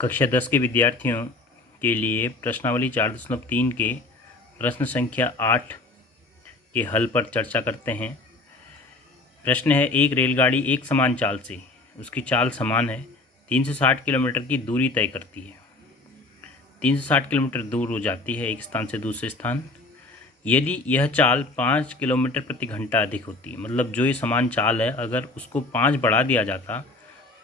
कक्षा 10 के विद्यार्थियों के लिए प्रश्नावली 4.3 के प्रश्न संख्या 8 के हल पर चर्चा करते हैं। प्रश्न है, एक रेलगाड़ी एक समान चाल से, उसकी चाल समान है, 360 किलोमीटर की दूरी तय करती है। 360 किलोमीटर दूर हो जाती है एक स्थान से दूसरे स्थान। यदि यह चाल 5 किलोमीटर प्रति घंटा अधिक होती है, मतलब जो ये समान चाल है अगर उसको 5 बढ़ा दिया जाता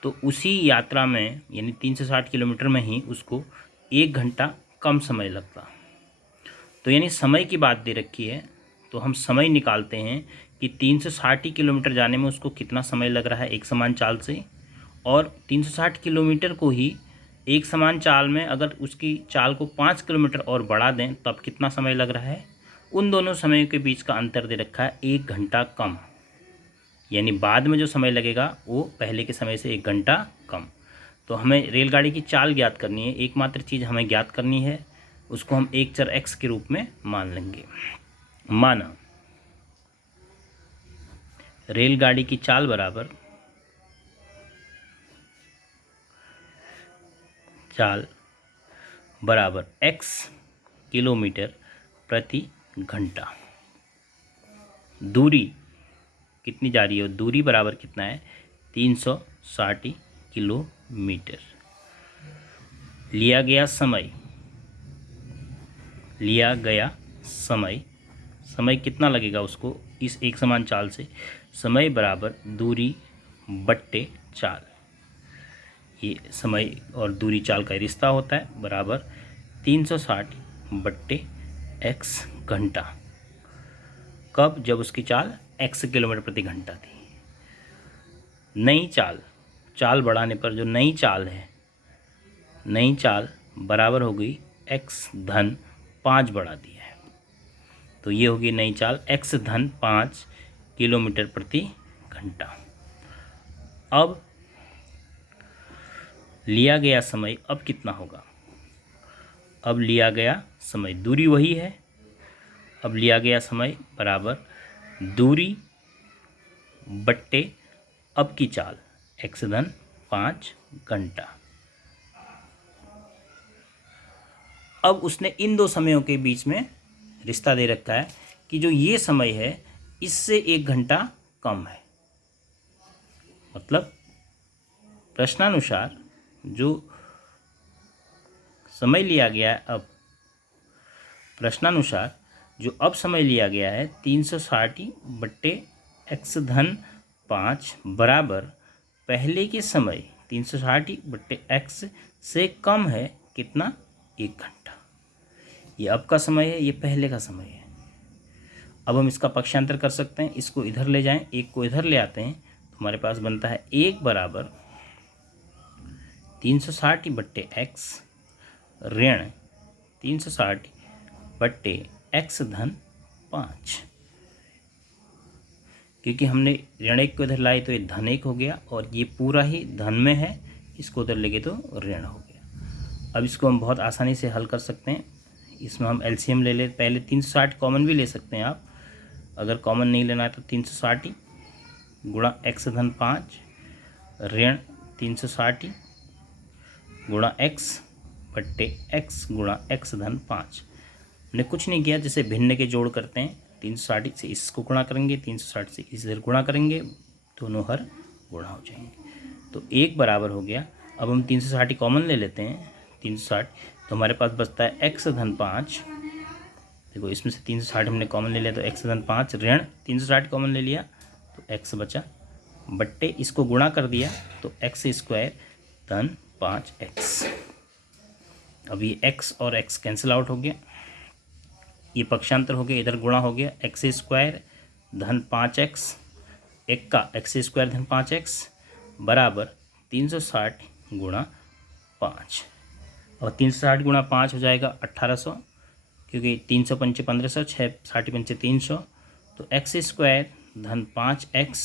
तो उसी यात्रा में यानी 360 किलोमीटर में ही उसको 1 घंटा कम समय लगता। तो यानी समय की बात दे रखी है तो हम समय निकालते हैं कि 360 किलोमीटर जाने में उसको कितना समय लग रहा है एक समान चाल से, और 360 किलोमीटर को ही एक समान चाल में अगर उसकी चाल को 5 किलोमीटर और बढ़ा दें तब कितना समय लग रहा है। उन दोनों समयों के बीच का अंतर दे रखा है 1 घंटा कम, यानी बाद में जो समय लगेगा वो पहले के समय से 1 घंटा कम। तो हमें रेलगाड़ी की चाल ज्ञात करनी है, एकमात्र चीज़ हमें ज्ञात करनी है, उसको हम एक चर x के रूप में मान लेंगे। माना रेलगाड़ी की चाल बराबर x किलोमीटर प्रति घंटा। दूरी कितनी जा रही है, दूरी बराबर कितना है 360 किलोमीटर। लिया गया समय कितना लगेगा उसको इस एक समान चाल से, समय बराबर दूरी बट्टे चाल। ये समय और दूरी चाल का रिश्ता होता है, बराबर 360 बट्टे x घंटा। कब, जब उसकी चाल x किलोमीटर प्रति घंटा थी। नई चाल बढ़ाने पर जो नई चाल है, नई चाल बराबर हो गई x धन 5 बढ़ा दिया है, तो ये होगी नई चाल x धन 5 किलोमीटर प्रति घंटा। अब लिया गया समय अब कितना होगा, अब लिया गया समय, दूरी वही है, अब लिया गया समय बराबर दूरी बट्टे अब की चाल x धन 5 घंटा। अब उसने इन दो समयों के बीच में रिश्ता दे रखा है कि जो ये समय है इससे 1 घंटा कम है। मतलब प्रश्नानुसार जो समय लिया गया है, अब प्रश्नानुसार जो अब समय लिया गया है 360 बट्टे x धन 5 बराबर पहले के समय 360 बट्टे x से कम है कितना, 1 घंटा। ये अब का समय है, ये पहले का समय है। अब हम इसका पक्षांतर कर सकते हैं, इसको इधर ले जाएं, एक को इधर ले आते हैं तो हमारे पास बनता है 1 बराबर 360 बट्टे x ऋण 360 बट्टे x धन 5। क्योंकि हमने ऋण 1 को इधर लाए तो ये धन 1 हो गया और ये पूरा ही धन में है, इसको उधर लेंगे तो ऋण हो गया। अब इसको हम बहुत आसानी से हल कर सकते हैं। इसमें हम एलसीएम ले ले, पहले 360 कॉमन भी ले सकते हैं आप, अगर कॉमन नहीं लेना है तो 360 गुणा x धन 5 ऋण 360 गुणा x बट्टे x गुणा x धन 5। हमने कुछ नहीं किया, जैसे भिन्न के जोड़ करते हैं, 360 से इसको गुणा करेंगे, 360 से इधर गुणा करेंगे, दोनों हर गुणा हो जाएंगे, तो 1 बराबर हो गया। अब हम 360 कॉमन ले लेते हैं, 360, तो हमारे पास बचता है x धन 5। देखो इसमें से 360 हमने कॉमन ले लिया तो x धन 5 ऋण 360 कॉमन ले लिया तो x बचा, बट्टे इसको गुणा कर दिया तो x स्क्वायर धन 5x। अब ये x और x कैंसिल आउट हो गया, ये पक्षांतर हो गया, इधर गुणा हो गया, x स्क्वायर धन 5x, एक का x स्क्वायर धन 5x बराबर 360 गुणा 5, और 360 गुणा 5 हो जाएगा 1800, क्योंकि 300 पंचे 1500, 6 60 पंचे 300, तो x स्क्वायर धन 5x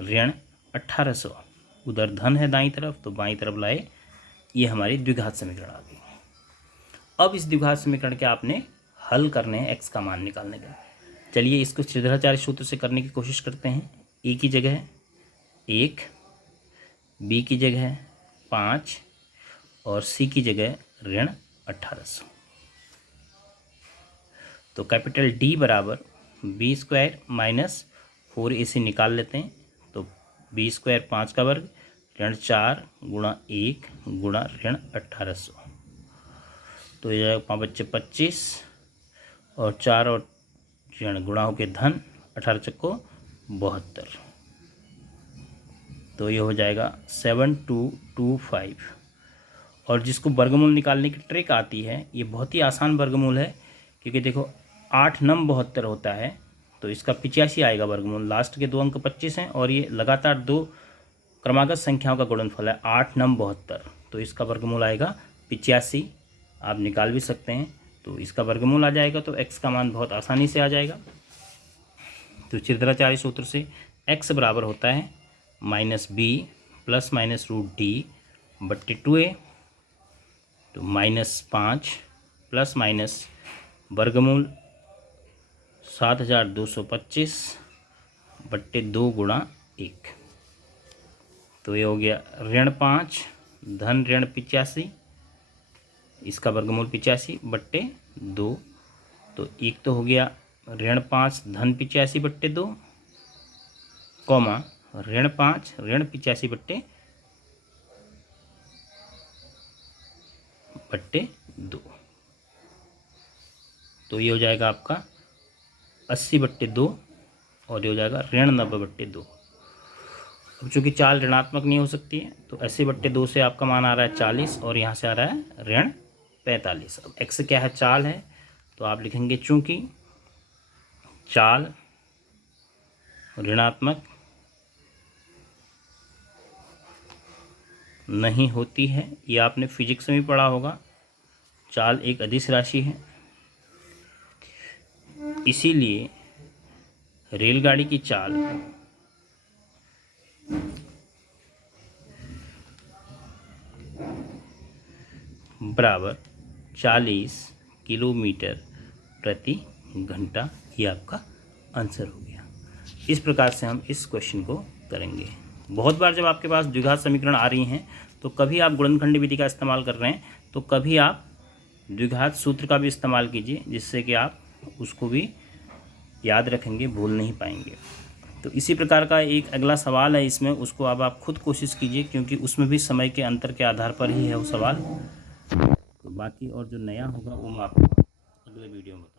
ऋण 1800, उधर धन है दाईं तरफ तो बाईं तरफ लाए, ये हमारी द्विघात समीकरण आ गई। अब इस द्विघात समीकरण के आपने हल करने हैं x का मान निकालने का। चलिए इसको छिद्राचार्य सूत्र से करने की कोशिश करते हैं। a की जगह 1, b की जगह 5 और सी की जगह ऋण 1800। तो कैपिटल डी बराबर बी स्क्वायर माइनस 4ac निकाल लेते हैं। तो बी स्क्वायर 5 का वर्ग ऋण 4 गुणा 1 गुणा ऋण 1800। तो ये जाएगा 5 बच्चे 25 और 4 और ऋण गुणा होके धन 18 चक्को 72। तो ये हो जाएगा 7225। और जिसको वर्गमूल निकालने की ट्रिक आती है, ये बहुत ही आसान वर्गमूल है, क्योंकि देखो 8 नम 72 होता है, तो इसका 85 आएगा वर्गमूल। लास्ट के 2 अंक 25 हैं और ये लगातार 2 क्रमागत संख्याओं का गुणनफल है 8 नम 72, तो इसका वर्गमूल आएगा 85। आप निकाल भी सकते हैं। तो इसका वर्गमूल आ जाएगा तो x का मान बहुत आसानी से आ जाएगा। तो छिद्राचार्य सूत्र से x बराबर होता है -b प्लस माइनस √d/2a। तो -5 प्लस माइनस वर्गमूल 7225/2 गुणा 1। तो ये हो गया ऋण 5 धन ऋण 85, इसका वर्गमूल 85/2। तो एक तो हो गया ऋण 5 धन 85/2 कॉमा ऋण 5 ऋण 85/2। तो ये हो जाएगा आपका 80/2 और ये हो जाएगा ऋण 90/2। अब चूँकि चाल ऋणात्मक नहीं हो सकती है, तो 80/2 से आपका मान आ रहा है 40 और यहाँ से आ रहा है ऋण 45। अब x क्या है, चाल है, तो आप लिखेंगे चूँकि चाल ऋणात्मक नहीं होती है, ये आपने फिजिक्स में भी पढ़ा होगा, चाल एक अदिश राशि है, इसीलिए रेलगाड़ी की चाल बराबर 40 किलोमीटर प्रति घंटा। ये आपका आंसर हो गया। इस प्रकार से हम इस क्वेश्चन को करेंगे। बहुत बार जब आपके पास द्विघात समीकरण आ रही हैं, तो कभी आप गुणनखंड विधि का इस्तेमाल कर रहे हैं, तो कभी आप द्विघात सूत्र का भी इस्तेमाल कीजिए, जिससे कि आप उसको भी याद रखेंगे, भूल नहीं पाएंगे। तो इसी प्रकार का एक अगला सवाल है इसमें, उसको अब आप खुद कोशिश कीजिए, क्योंकि उसमें भी समय के अंतर के आधार पर ही है वो सवाल। तो बाकी और जो नया होगा वो मैं आपको अगले वीडियो में बताऊँगा।